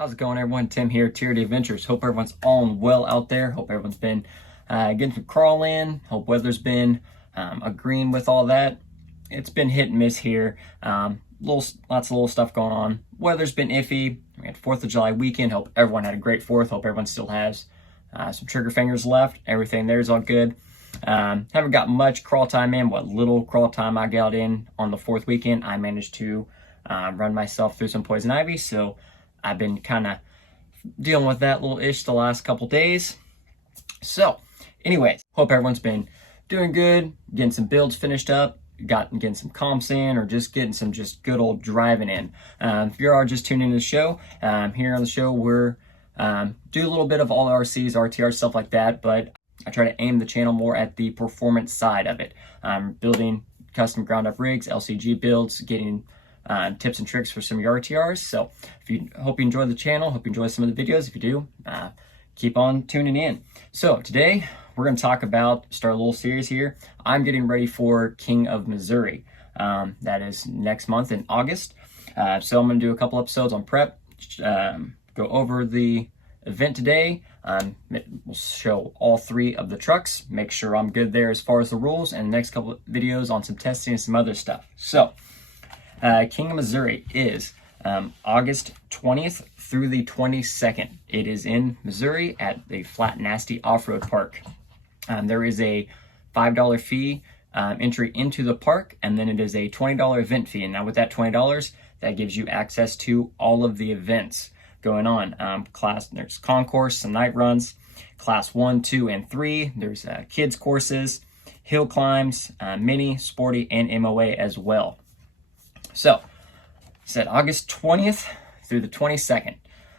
How's it going, everyone? Tim here, Tier Adventures. Hope everyone's all well out there. Hope everyone's been getting some crawl in. Hope weather's been agreeing with all that. It's been hit and miss here. Lots of little stuff going on. Weather's been iffy. We had 4th of July weekend. Hope everyone had a great 4th. Hope everyone still has some trigger fingers left. Everything there's all good. Haven't got much crawl time in. What little crawl time I got in on the 4th weekend, I managed to run myself through some poison ivy. So I've been kind of dealing with that little ish the last couple days. So anyways, hope everyone's been doing good, getting some builds finished up, getting some comps in, or just getting some just good old driving in. If you are just tuning into the show, here on the show we're do a little bit of all RCs, RTR, stuff like that, but I try to aim the channel more at the performance side of it. Building custom ground up rigs, LCG builds, getting tips and tricks for some of your RTRs. So hope you enjoy the channel, hope you enjoy some of the videos. If you do, keep on tuning in. So today we're going to talk about, start a little series here. I'm getting ready for King of Missouri. That is next month in August. So I'm going to do a couple episodes on prep, go over the event today. We'll show all 3 of the trucks, make sure I'm good there as far as the rules, and the next couple of videos on some testing and some other stuff. So King of Missouri is August 20th through the 22nd. It is in Missouri at the Flat Nasty Off-Road Park. There is a $5 fee entry into the park, and then it is a $20 event fee. And now with that $20, that gives you access to all of the events going on. There's concourse, some night runs, class 1, 2, and 3. There's kids courses, hill climbs, mini, sporty, and MOA as well. So, said August 20th through the 22nd.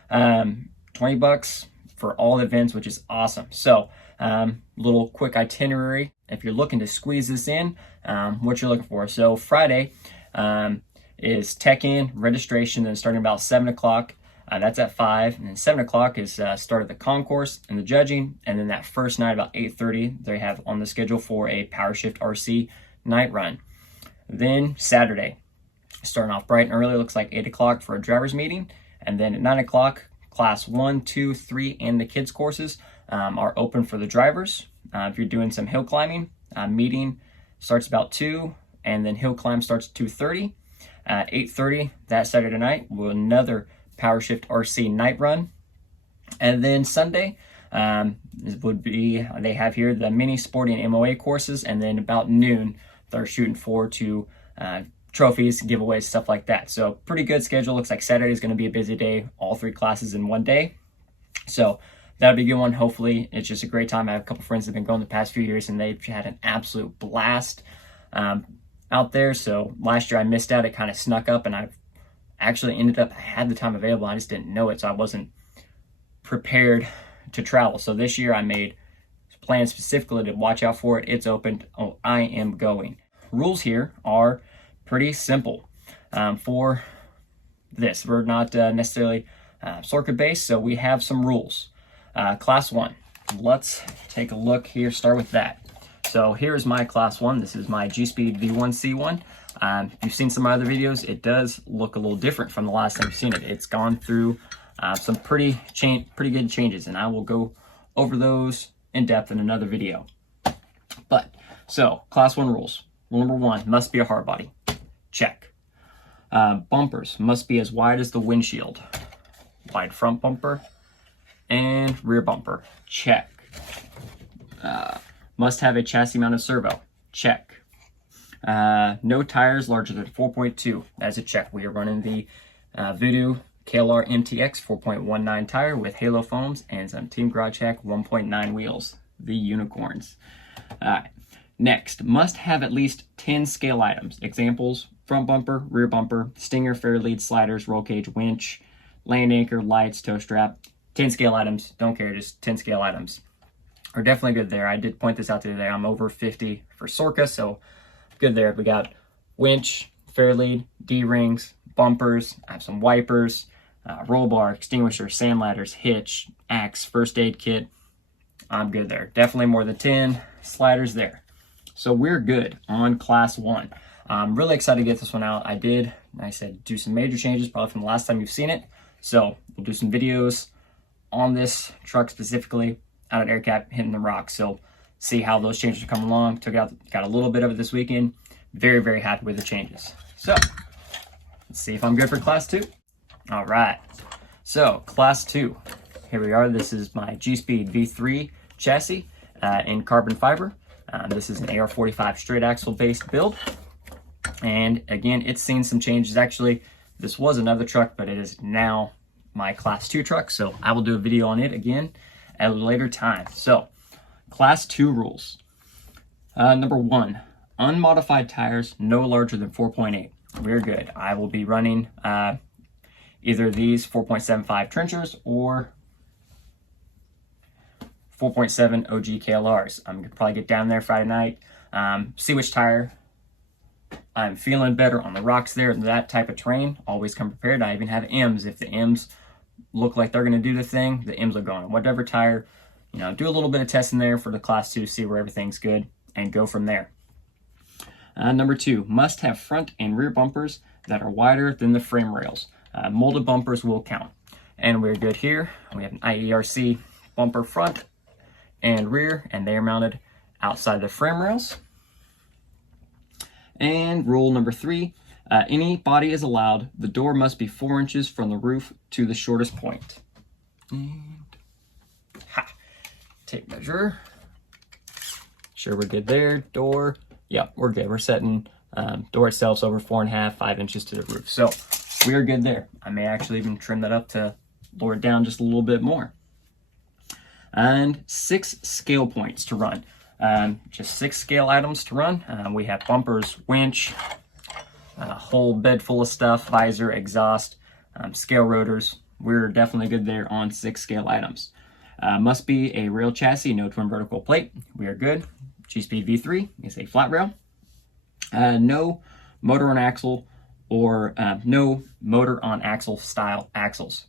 $20 for all events, which is awesome. So, little quick itinerary. If you're looking to squeeze this in, what you're looking for. So, Friday is tech-in registration, and starting about 7 o'clock. That's at 5, and then 7 o'clock is start of the concourse and the judging, and then that first night about 8:30 they have on the schedule for a Power Shift RC night run. Then Saturday, starting off bright and early, looks like 8 o'clock for a driver's meeting, and then at 9 o'clock, class 1, 2, 3, and the kids courses are open for the drivers. If you're doing some hill climbing, meeting starts about 2, and then hill climb starts at 2:30. At 8:30 that Saturday night, we'll another Power Shift RC night run. And then Sunday would be, they have here the mini, sporty, and MOA courses, and then about noon they're shooting forward to trophies, giveaways, stuff like that. So pretty good schedule. Looks like Saturday is going to be a busy day, all 3 classes in one day. So that'll be a good one. Hopefully it's just a great time. I have a couple friends that have been going the past few years, and they've had an absolute blast out there. So last year I missed out. It kind of snuck up, and I've actually ended up, I had the time available, I just didn't know it, so I wasn't prepared to travel. So this year I made plans specifically to watch out for it. It's opened. Oh, I am going. Rules here are pretty simple. For this, we're not necessarily circuit based, so we have some rules. Class 1, let's take a look here, start with that. So here's my class 1. This is my G-Speed V1C1. If you've seen some of my other videos, it does look a little different from the last time you've seen it. It's gone through some pretty good changes, and I will go over those in depth in another video. But, so, class 1 rules. Rule number 1, must be a hard body. Check. Bumpers must be as wide as the windshield. Wide front bumper and rear bumper. Check. Must have a chassis mounted servo. Check. No tires larger than 4.2. That's a check. We are running the Voodoo KLR MTX 4.19 tire with halo foams and some Team Garage Hack 1.9 wheels, the unicorns. Next, must have at least 10 scale items. Examples: front bumper, rear bumper, stinger, fair lead, sliders, roll cage, winch, land anchor, lights, tow strap. 10 scale items. Don't care, just 10 scale items are definitely good there. I did point this out the other day. I'm over 50 for Sorca, so good there. We got winch, fair lead, D-rings, bumpers. I have some wipers, roll bar, extinguisher, sand ladders, hitch, axe, first aid kit. I'm good there. Definitely more than 10 sliders there. So we're good on class 1. I'm really excited to get this one out. I said, do some major changes probably from the last time you've seen it. So we'll do some videos on this truck specifically out at AirCap hitting the rocks. So see how those changes come along. Took out, got a little bit of it this weekend. Very, very happy with the changes. So let's see if I'm good for class 2. All right. So class 2, here we are. This is my G-Speed V3 chassis in carbon fiber. This is an AR45 straight axle based build. And again, it's seen some changes. Actually, this was another truck, but it is now my class 2 truck. So I will do a video on it again at a later time. So class 2 rules. Number 1, unmodified tires no larger than 4.8. We're good. I will be running either these 4.75 trenchers or 4.7 OG KLRs. I'm gonna probably get down there Friday night, see which tire I'm feeling better on the rocks there. That type of terrain, always come prepared. I even have M's. If the M's look like they're gonna do the thing, the M's are going. Whatever tire, you know, do a little bit of testing there for the class 2, see where everything's good, and go from there. Number 2, must have front and rear bumpers that are wider than the frame rails. Molded bumpers will count. And we're good here. We have an IERC bumper front and rear, and they are mounted outside the frame rails. And rule number 3, any body is allowed. The door must be 4 inches from the roof to the shortest point. And tape measure. Sure we're good there. Door, yeah, we're good. We're setting door itself's over 4.5, 5 inches to the roof. So we are good there. I may actually even trim that up to lower it down just a little bit more. And 6 scale points to run. Just 6 scale items to run. We have bumpers, winch, a whole bed full of stuff, visor, exhaust, scale rotors. We're definitely good there on 6 scale items. Must be a rail chassis, no twin vertical plate. We are good. G-Speed V3 is a flat rail. No motor on axle or no motor on axle style axles.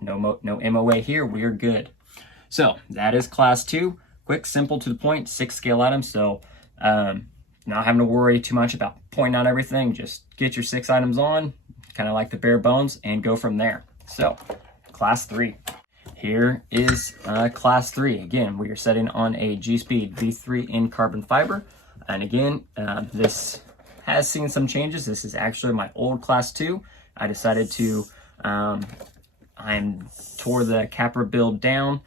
No MOA here. We are good. So that is class 2. Quick, simple, to the point, 6 scale items. So not having to worry too much about pointing out everything. Just get your 6 items on, kind of like the bare bones, and go from there. So class 3. Here is class 3. Again, we are setting on a G-Speed V3 in carbon fiber. And again, this has seen some changes. This is actually my old class 2. I decided to, I tore the capper build down.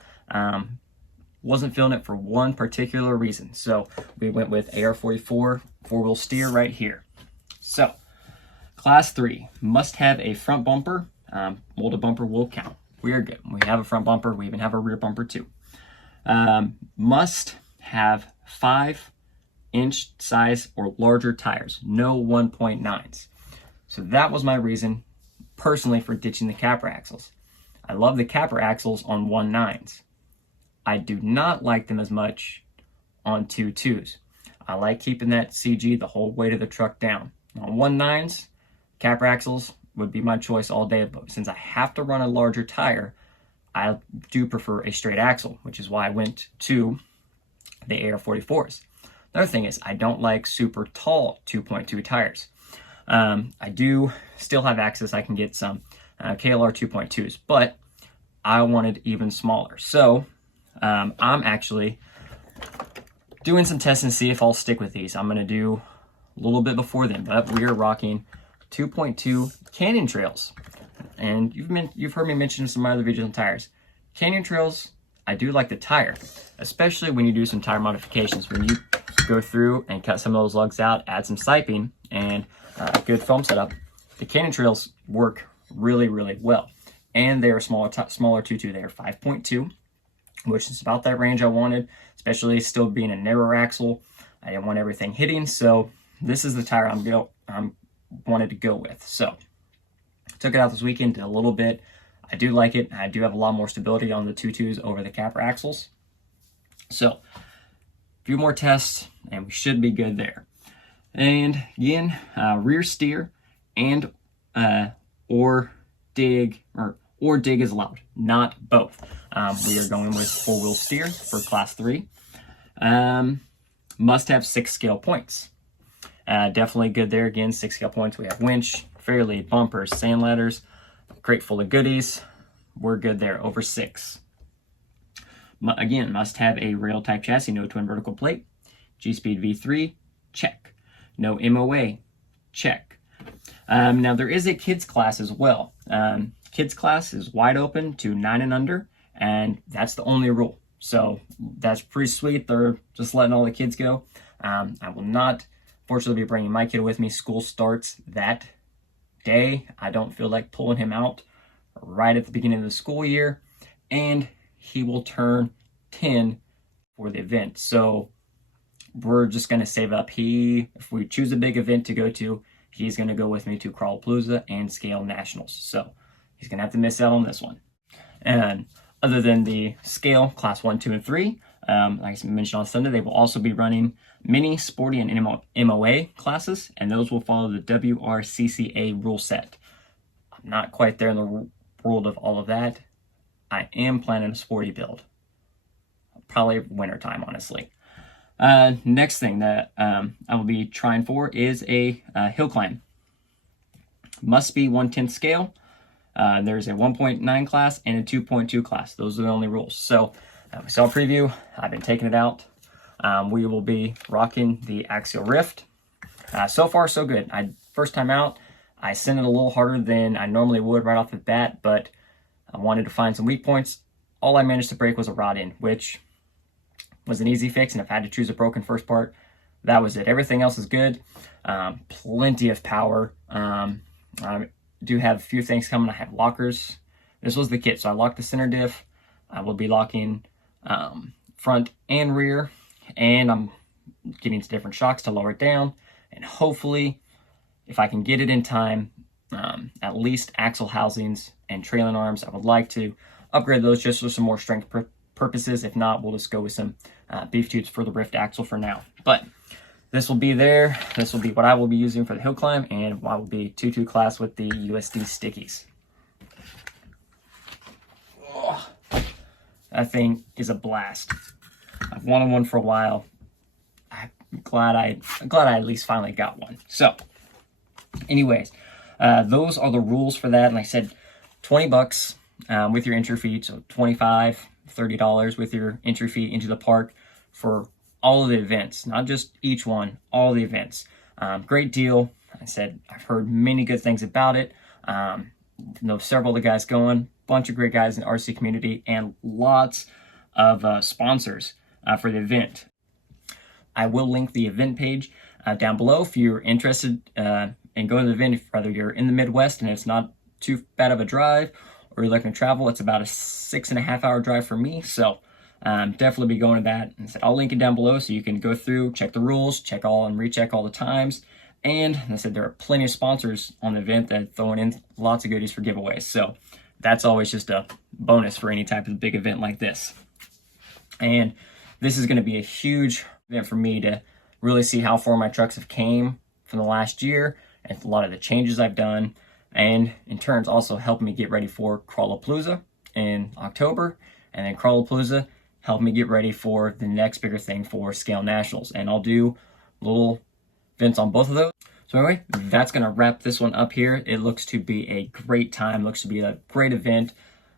Wasn't feeling it for one particular reason. So we went with AR44 4-wheel steer right here. So class 3, must have a front bumper. Molded bumper will count. We are good. We have a front bumper. We even have a rear bumper too. Must have 5-inch size or larger tires. No 1.9s. So that was my reason personally for ditching the capper axles. I love the capper axles on 1.9s. I do not like them as much on 2.2s. I like keeping that CG the whole weight of the truck down. On 1.9s, capper axles would be my choice all day, but since I have to run a larger tire, I do prefer a straight axle, which is why I went to the AR44s. Another thing is I don't like super tall 2.2 tires. I do still have access. I can get some KLR 2.2s, but I wanted even smaller. So I'm actually doing some testing to see if I'll stick with these. I'm going to do a little bit before then, but we are rocking 2.2 Canyon Trails. And you've heard me mention some other videos on tires. Canyon Trails, I do like the tire, especially when you do some tire modifications. When you go through and cut some of those lugs out, add some siping, and a good foam setup, the Canyon Trails work really, really well. And they're smaller 2.2. They're 5.2. Which is about that range I wanted, especially still being a narrow axle. I didn't want everything hitting, so this is the tire I'm wanted to go with. So took it out this weekend, did a little bit. I do like it. I do have a lot more stability on the 2.2s over the capper axles. So a few more tests, and we should be good there. And again, rear steer and or dig is allowed, not both. We are going with 4-wheel steer for class 3. Must have 6 scale points. Definitely good there. Again, 6 scale points. We have winch, fairlead, bumpers, sand ladders, crate full of goodies. We're good there, over 6. Again, must have a rail type chassis, no twin vertical plate. G-Speed V3, check. No MOA, check. Now there is a kids class as well. Kids class is wide open to 9 and under, and that's the only rule. So that's pretty sweet. They're just letting all the kids go. I will not, fortunately, be bringing my kid with me. School starts that day. I don't feel like pulling him out right at the beginning of the school year, and he will turn 10 for the event. So we're just going to save up. If we choose a big event to go to, he's going to go with me to Crawlapooze and Scale Nationals. So he's going to have to miss out on this one. And other than the Scale Class 1, 2, and 3, like I mentioned on Sunday, they will also be running mini, sporty, and MOA classes, and those will follow the WRCCA rule set. I'm not quite there in the world of all of that. I am planning a sporty build. Probably wintertime, honestly. Next thing that I will be trying for is a hill climb. Must be 1/10 scale. There's a 1.9 class and a 2.2 class. Those are the only rules. So we saw a preview. I've been taking it out. We will be rocking the axial rift. So far, so good. First time out, I sent it a little harder than I normally would right off the bat, but I wanted to find some weak points. All I managed to break was a rod end, which was an easy fix, and if I had to choose a broken first part, that was it. Everything else is good. Plenty of power. I do have a few things coming. I have lockers. This was the kit, so I locked the center diff. I will be locking front and rear, and I'm getting to different shocks to lower it down, and hopefully, if I can get it in time, at least axle housings and trailing arms. I would like to upgrade those just for some more strength purposes. If not, we'll just go with some beef tubes for the rift axle for now. But this will be there. This will be what I will be using for the hill climb, and I will be 2-2 class with the USD stickies. Oh, that thing is a blast. I've wanted one for a while. I'm glad I at least finally got one. So, anyways, those are the rules for that. And like I said, $20 with your entry fee, so $25, $30 with your entry fee into the park for all of the events, not just each one, all the events. Great deal. I said, I've heard many good things about it. Know several of the guys going, bunch of great guys in the RC community, and lots of sponsors for the event. I will link the event page down below if you're interested in going to the event, whether you're in the Midwest and it's not too bad of a drive, or you're looking to travel. It's about a 6.5 hour drive for me, so definitely be going to that. And so I'll link it down below so you can go through, check the rules, check all and recheck all the times. And I said there are plenty of sponsors on the event that are throwing in lots of goodies for giveaways. So that's always just a bonus for any type of big event like this. And this is going to be a huge event for me to really see how far my trucks have came from the last year and a lot of the changes I've done. And in turns also help me get ready for Crawlapooze in October. And then Crawlapooze help me get ready for the next bigger thing for Scale Nationals. And I'll do little events on both of those. So anyway, that's going to wrap this one up here. It looks to be a great time. Looks to be a great event.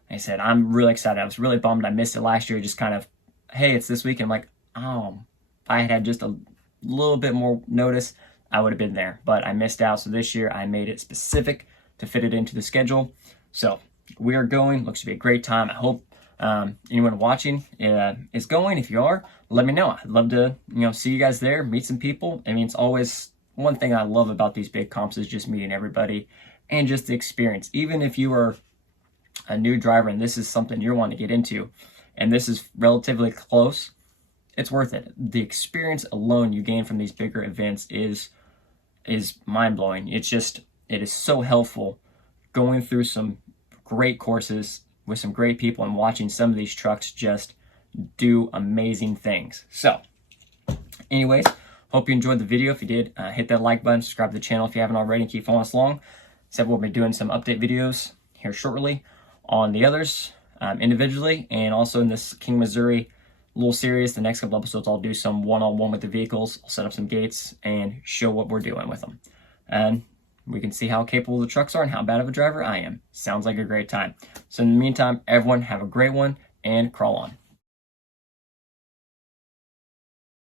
Like I said, I'm really excited. I was really bummed I missed it last year. Just kind of, hey, it's this week. I'm like, oh, if I had just a little bit more notice, I would have been there. But I missed out. So this year I made it specific to fit it into the schedule. So we are going. Looks to be a great time. I hope anyone watching is going. If you are, let me know. I'd love to see you guys there, meet some people. I mean, it's always one thing I love about these big comps is just meeting everybody and just the experience. Even if you are a new driver and this is something you're wanting to get into and this is relatively close, it's worth it. The experience alone you gain from these bigger events is mind-blowing. It is so helpful going through some great courses with some great people and watching some of these trucks just do amazing things. So anyways, hope you enjoyed the video. If you did, hit that like button, subscribe to the channel if you haven't already, and keep following us along. Said we'll be doing some update videos here shortly on the others individually, and also in this King Missouri little series. The next couple episodes, I'll do some one-on-one with the vehicles. I'll set up some gates and show what we're doing with them. And we can see how capable the trucks are and how bad of a driver I am. Sounds like a great time. So in the meantime, everyone have a great one and crawl on.